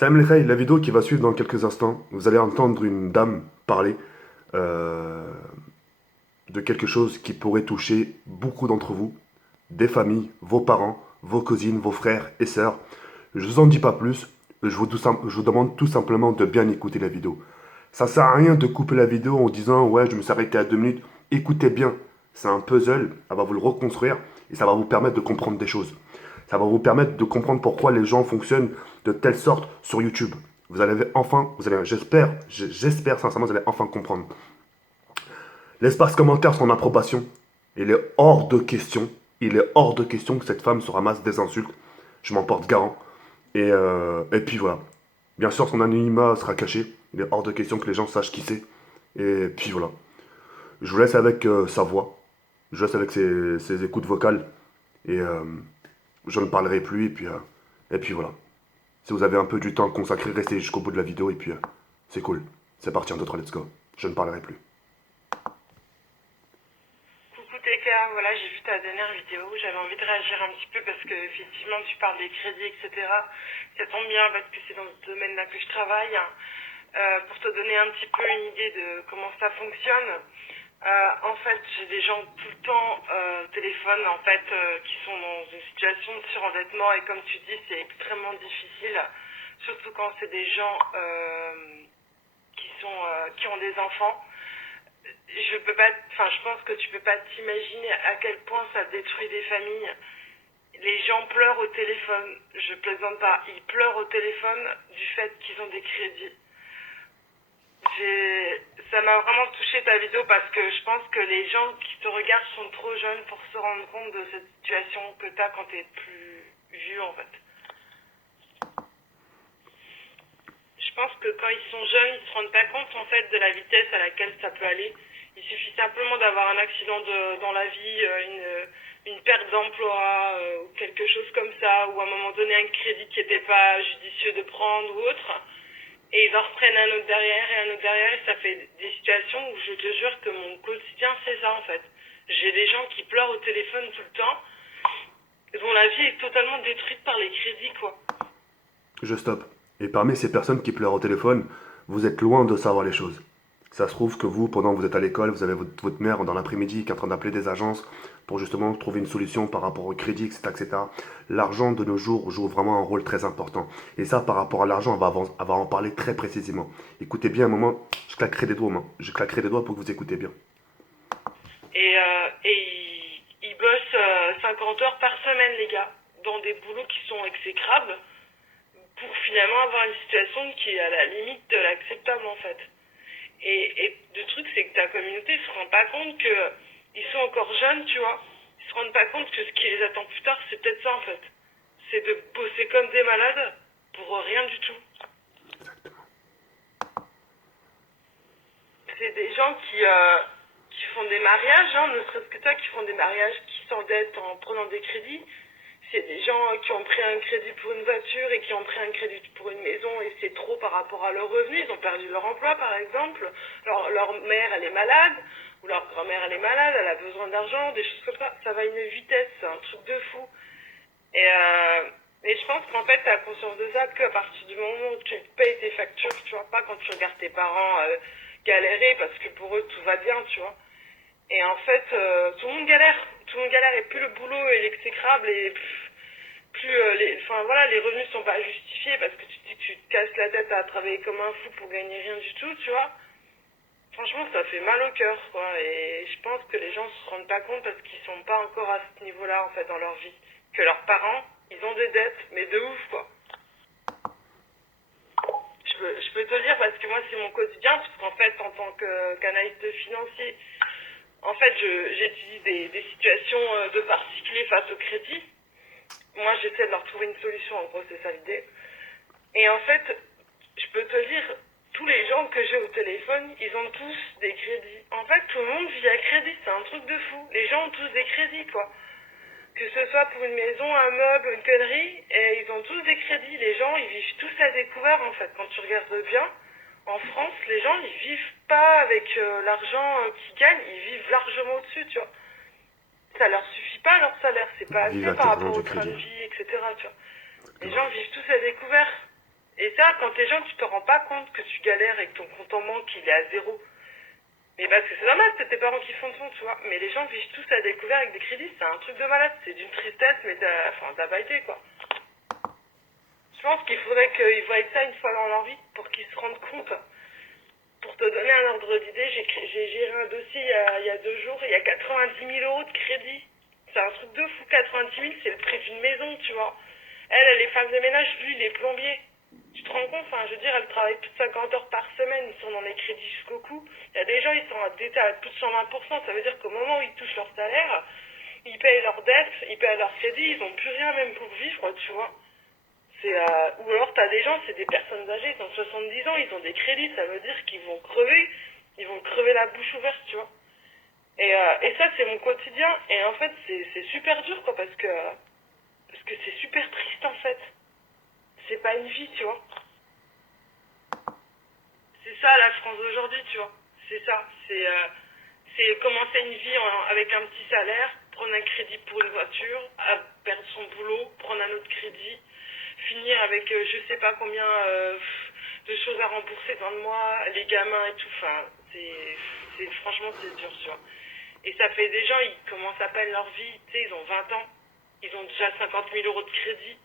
Salam les Khaï, la vidéo qui va suivre dans quelques instants, vous allez entendre une dame parler euh, de quelque chose qui pourrait toucher beaucoup d'entre vous, des familles, vos parents, vos cousines, vos frères et sœurs. Je vous en dis pas plus, je vous demande tout simplement de bien écouter la vidéo. Ça sert à rien de couper la vidéo en disant ouais je me suis arrêté à 2 minutes. Écoutez bien, c'est un puzzle, elle va vous le reconstruire et ça va vous permettre de comprendre des choses. Ça va vous permettre de comprendre pourquoi les gens fonctionnent de telle sorte sur YouTube. J'espère sincèrement, vous allez enfin comprendre. L'espace commentaire, son approbation. Il est hors de question, il est hors de question que cette femme se ramasse des insultes. Je m'en porte garant. Et puis voilà. Bien sûr, son anonymat sera caché. Il est hors de question que les gens sachent qui c'est. Et puis voilà. Je vous laisse avec sa voix. Je vous laisse avec ses écoutes vocales. Et je ne parlerai plus. Et puis voilà. Si vous avez un peu du temps consacré, restez jusqu'au bout de la vidéo. Et puis c'est cool. C'est parti, 1, 2, 3, let's go. Je ne parlerai plus. Coucou TK, voilà, j'ai vu ta dernière vidéo, j'avais envie de réagir un petit peu parce que effectivement tu parles des crédits, etc. Ça tombe bien parce que c'est dans ce domaine-là que je travaille. Pour te donner un petit peu une idée de comment ça fonctionne, en fait j'ai des gens tout le temps au téléphone en fait qui sont dans une situation de surendettement et comme tu dis c'est extrêmement difficile, surtout quand c'est des gens qui ont des enfants. Je peux pas, enfin, je pense que tu peux pas t'imaginer à quel point ça détruit des familles. Les gens pleurent au téléphone, je plaisante pas, ils pleurent au téléphone du fait qu'ils ont des crédits. Ça m'a vraiment touché ta vidéo parce que je pense que les gens qui te regardent sont trop jeunes pour se rendre compte de cette situation que t'as quand t'es plus vieux en fait. Je pense que quand ils sont jeunes, ils se rendent pas compte en fait de la vitesse à laquelle ça peut aller. Il suffit simplement d'avoir un accident dans la vie, une perte d'emploi ou quelque chose comme ça, ou à un moment donné un crédit qui n'était pas judicieux de prendre ou autre, et ils en reprennent un autre derrière et un autre derrière, et ça fait des situations où je te jure que mon quotidien c'est ça en fait. J'ai des gens qui pleurent au téléphone tout le temps, dont la vie est totalement détruite par les crédits quoi. Je stoppe. Et parmi ces personnes qui pleurent au téléphone, vous êtes loin de savoir les choses. Ça se trouve que vous, pendant que vous êtes à l'école, vous avez votre mère dans l'après-midi qui est en train d'appeler des agences pour justement trouver une solution par rapport au crédit, etc. etc. L'argent de nos jours joue vraiment un rôle très important. Et ça, par rapport à l'argent, on va en parler très précisément. Écoutez bien un moment, je claquerai des doigts, je claquerai des doigts pour que vous écoutez bien. Et ils bossent 50 heures par semaine, les gars, dans des boulots qui sont exécrables, pour finalement avoir une situation qui est à la limite de l'acceptable, en fait. Et le truc, c'est que ta communauté se rend pas compte que ils sont encore jeunes, tu vois. Ils se rendent pas compte que ce qui les attend plus tard, c'est peut-être ça, en fait. C'est de bosser comme des malades pour rien du tout. C'est des gens qui font des mariages, hein, ne serait-ce que toi, qui font des mariages, qui s'endettent en prenant des crédits. C'est des gens qui ont pris un crédit pour une voiture et qui ont pris un crédit pour une maison et c'est trop par rapport à leurs revenus. Ils ont perdu leur emploi, par exemple. Leur mère, elle est malade, ou leur grand-mère, elle est malade, elle a besoin d'argent, des choses comme ça. Ça va à une vitesse, c'est un truc de fou. Et je pense qu'en fait, tu as conscience de ça qu'à partir du moment où tu payes tes factures, tu vois, pas quand tu regardes tes parents galérer, parce que pour eux, tout va bien, tu vois. Et en fait, tout le monde galère. Tout le monde galère et plus le boulot est exécrable et plus les revenus sont pas justifiés parce que tu te dis que tu te casses la tête à travailler comme un fou pour gagner rien du tout, tu vois. Franchement, ça fait mal au cœur, quoi. Et je pense que les gens se rendent pas compte parce qu'ils sont pas encore à ce niveau-là, en fait, dans leur vie. Que leurs parents, ils ont des dettes, mais de ouf, quoi. Je peux te le dire parce que moi, c'est mon quotidien, parce qu'en fait, en tant qu'analyste financier, en fait, j'étudie des situations de particuliers face au crédit. Moi, j'essaie de leur trouver une solution, en gros, c'est ça l'idée. Et en fait, je peux te dire, tous les gens que j'ai au téléphone, ils ont tous des crédits. En fait, tout le monde vit à crédit, c'est un truc de fou. Les gens ont tous des crédits, quoi. Que ce soit pour une maison, un meuble, une connerie, et ils ont tous des crédits. Les gens, ils vivent tous à découvert, en fait. Quand tu regardes bien, en France, les gens, ils vivent pas avec l'argent qu'ils gagnent, ils vivent largement au-dessus, tu vois. Ça leur suffit pas leur salaire, c'est pas Vive assez par l'accompagnement rapport du au train de crédit. vie, etc., tu vois. Les Exactement. gens vivent tous à découvert. Et ça, quand t'es jeune, tu te rends pas compte que tu galères et que ton compte en banque, il est à zéro. Mais parce que c'est normal, c'est tes parents qui font ton, tu vois. Mais les gens vivent tous à découvert avec des crédits, c'est un truc de malade. C'est d'une tristesse, mais t'as pas été, quoi. Je pense qu'il faudrait qu'ils voient ça une fois dans leur vie pour qu'ils se rendent compte. Pour te donner un ordre d'idée, j'ai géré un dossier il y a 2 jours, il y a 90 000 euros de crédit. C'est un truc de fou, 90 000, c'est le prix d'une maison, tu vois. Elle est femme de ménage, lui, il est plombier. Tu te rends compte, enfin, je veux dire, elle travaille plus de 50 heures par semaine, ils sont dans les crédits jusqu'au cou. Il y a des gens, ils sont endettés à plus de 120%, ça veut dire qu'au moment où ils touchent leur salaire, ils payent leurs dettes, ils payent leurs crédits, ils n'ont plus rien même pour vivre, tu vois. Ou alors t'as des gens, c'est des personnes âgées, ils ont 70 ans, ils ont des crédits, ça veut dire qu'ils vont crever la bouche ouverte, tu vois. Et ça, c'est mon quotidien, et en fait, c'est super dur, quoi, parce que c'est super triste, en fait. C'est pas une vie, tu vois. C'est ça la France d'aujourd'hui, tu vois. C'est ça. C'est commencer une vie avec un petit salaire, prendre un crédit pour une voiture, perdre son boulot, prendre un autre crédit, finir avec je sais pas combien de choses à rembourser dans le mois, les gamins et tout. Enfin, franchement, c'est dur, tu vois. Et ça fait des gens, ils commencent à peine leur vie, tu sais, ils ont 20 ans, ils ont déjà 50 000 euros de crédit.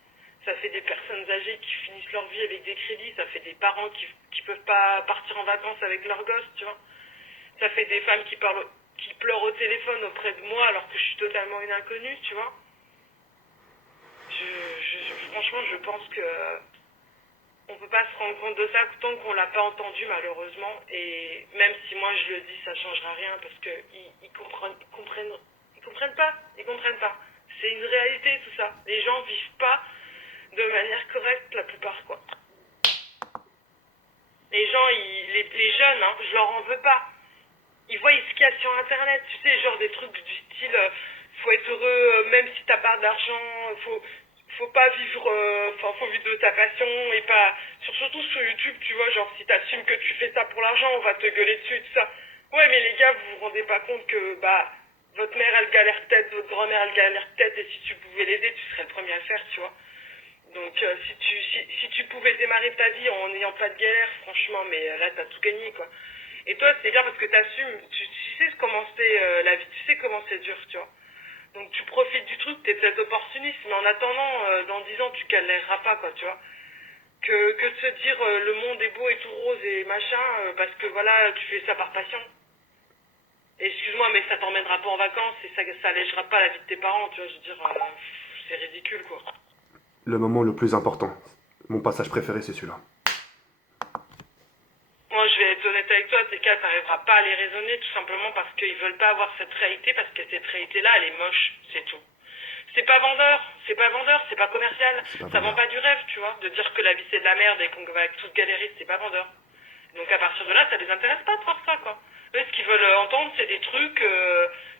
Ça fait des personnes âgées qui finissent leur vie avec des crédits, ça fait des parents qui peuvent pas partir en vacances avec leurs gosses, tu vois. Ça fait des femmes qui pleurent au téléphone auprès de moi alors que je suis totalement une inconnue, tu vois. Franchement, je pense que on peut pas se rendre compte de ça tant qu'on l'a pas entendu, malheureusement. Et même si moi je le dis, ça changera rien parce que ils comprennent pas. Ils comprennent pas. C'est une réalité, tout ça. Les gens vivent pas de manière correcte, la plupart, quoi. Les gens, les jeunes, hein, je leur en veux pas. Ils voient ce qu'il y a sur Internet, tu sais, genre des trucs du style, faut être heureux même si t'as pas d'argent, faut pas vivre, faut vivre de ta passion et pas, surtout sur YouTube, tu vois, genre si t'assumes que tu fais ça pour l'argent, on va te gueuler dessus, tout ça. Ouais, mais les gars, vous vous rendez pas compte que, votre mère, elle galère peut-être, votre grand-mère, elle galère peut-être, et si tu pouvais l'aider, tu serais le premier à le faire, tu vois. Donc si tu pouvais démarrer ta vie en n'ayant pas de galère, franchement, mais là t'as tout gagné, quoi. Et toi c'est bien parce que t'assumes, tu sais comment c'est la vie, tu sais comment c'est dur, tu vois. Donc tu profites du truc, t'es peut-être opportuniste, mais en attendant, dans 10 ans tu galéreras pas, quoi, tu vois. Que de se dire le monde est beau et tout rose et machin, parce que voilà, tu fais ça par passion. Et excuse-moi, mais ça t'emmènera pas en vacances et ça allégera pas la vie de tes parents, tu vois, je veux dire, c'est ridicule, quoi. Le moment le plus important. Mon passage préféré, c'est celui-là. Moi, je vais être honnête avec toi, tes cas, t'arriveras pas à les raisonner tout simplement parce qu'ils veulent pas avoir cette réalité, parce que cette réalité-là, elle est moche, c'est tout. C'est pas vendeur, c'est pas commercial, ça vend pas du rêve, tu vois, de dire que la vie c'est de la merde et qu'on va tout galérer, c'est pas vendeur. Donc à partir de là, ça les intéresse pas de voir ça, quoi. Eux, ce qu'ils veulent entendre, c'est des trucs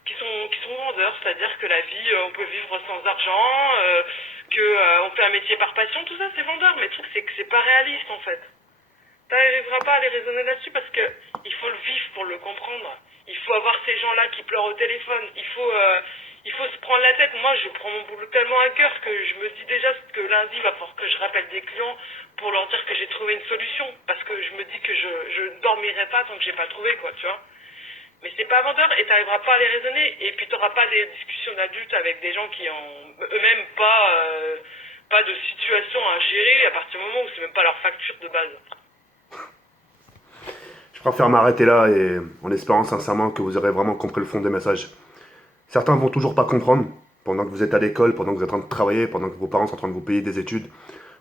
qui sont vendeurs, c'est-à-dire que la vie, on peut vivre sans argent, on fait un métier par passion, tout ça, c'est vendeur, mais le truc, c'est que c'est pas réaliste, en fait. T'arriveras pas à les raisonner là-dessus parce que il faut le vivre pour le comprendre. Il faut avoir ces gens-là qui pleurent au téléphone. Il faut se prendre la tête. Moi, je prends mon boulot tellement à cœur que je me dis déjà que lundi, il va falloir que je rappelle des clients pour leur dire que j'ai trouvé une solution. Parce que je me dis que je ne dormirai pas tant que j'ai pas trouvé, quoi, tu vois. Mais c'est pas vendeur et t'arriveras pas à les raisonner. Et puis t'auras pas des discussions d'adultes avec des gens qui ont eux-mêmes pas de situation à gérer à partir du moment où c'est même pas leur facture de base. Je préfère m'arrêter là et en espérant sincèrement que vous aurez vraiment compris le fond des messages. Certains vont toujours pas comprendre, pendant que vous êtes à l'école, pendant que vous êtes en train de travailler, pendant que vos parents sont en train de vous payer des études.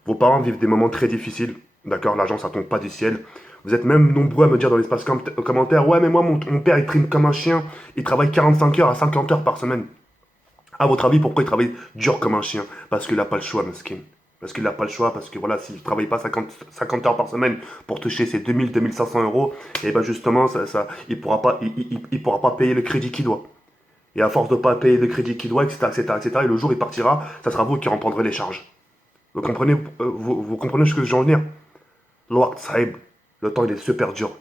Vos parents vivent des moments très difficiles, d'accord? L'argent, ça tombe pas du ciel. Vous êtes même nombreux à me dire dans l'espace commentaire, ouais, mais moi, mon père, il trime comme un chien, il travaille 45 heures à 50 heures par semaine. À votre avis, pourquoi il travaille dur comme un chien? Parce qu'il n'a pas le choix, mesquin. Parce qu'il n'a pas le choix, parce que voilà, s'il ne travaille pas 50 heures par semaine pour toucher ses 2500 euros, et ben justement, il pourra pas payer le crédit qu'il doit. Et à force de ne pas payer le crédit qu'il doit, etc., etc., etc., et le jour où il partira, ça sera vous qui en prendrez les charges. Vous comprenez ce que je veux en venir? L'Ouaqt Sahib, le temps il est super dur.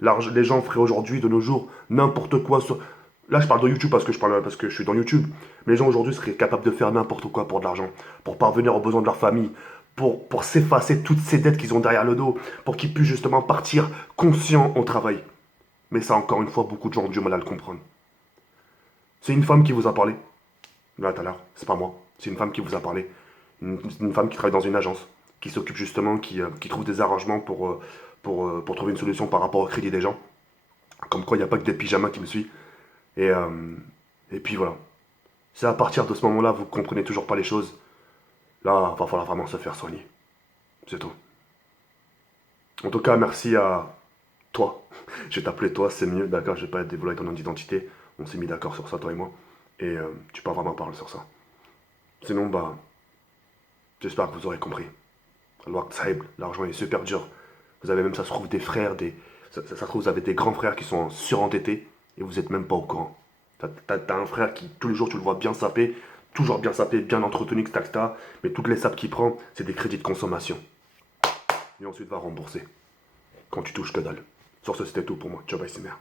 Les gens feraient aujourd'hui, de nos jours, n'importe quoi. Là, je parle de YouTube parce que je suis dans YouTube. Mais les gens aujourd'hui seraient capables de faire n'importe quoi pour de l'argent, pour parvenir aux besoins de leur famille, pour s'effacer toutes ces dettes qu'ils ont derrière le dos, pour qu'ils puissent justement partir conscients au travail. Mais ça, encore une fois, beaucoup de gens ont du mal à le comprendre. C'est une femme qui vous a parlé. Là, tout à l'heure, c'est pas moi. C'est une femme qui vous a parlé. Une femme qui travaille dans une agence, qui s'occupe justement, qui trouve des arrangements pour trouver une solution par rapport au crédit des gens. Comme quoi, il n'y a pas que des pyjamas qui me suivent. Et, et puis voilà. C'est à partir de ce moment-là, vous comprenez toujours pas les choses. Là, va falloir vraiment se faire soigner. C'est tout. En tout cas, merci à toi. Je vais t'appeler toi, c'est mieux, d'accord? Je vais pas dévoiler ton nom d'identité. On s'est mis d'accord sur ça, toi et moi. Et tu peux vraiment parler sur ça. Sinon, bah, j'espère que vous aurez compris. L'argent est super dur. Vous avez même, ça se trouve, des frères, ça se trouve, vous avez des grands frères qui sont surendettés et vous êtes même pas au courant. T'as un frère qui, tous les jours, tu le vois bien sapé, toujours bien sapé, bien entretenu, etc. Mais toutes les sapes qu'il prend, c'est des crédits de consommation. Et ensuite, va rembourser. Quand tu touches que dalle. Sur ce, c'était tout pour moi. Ciao, bye, c'est mère.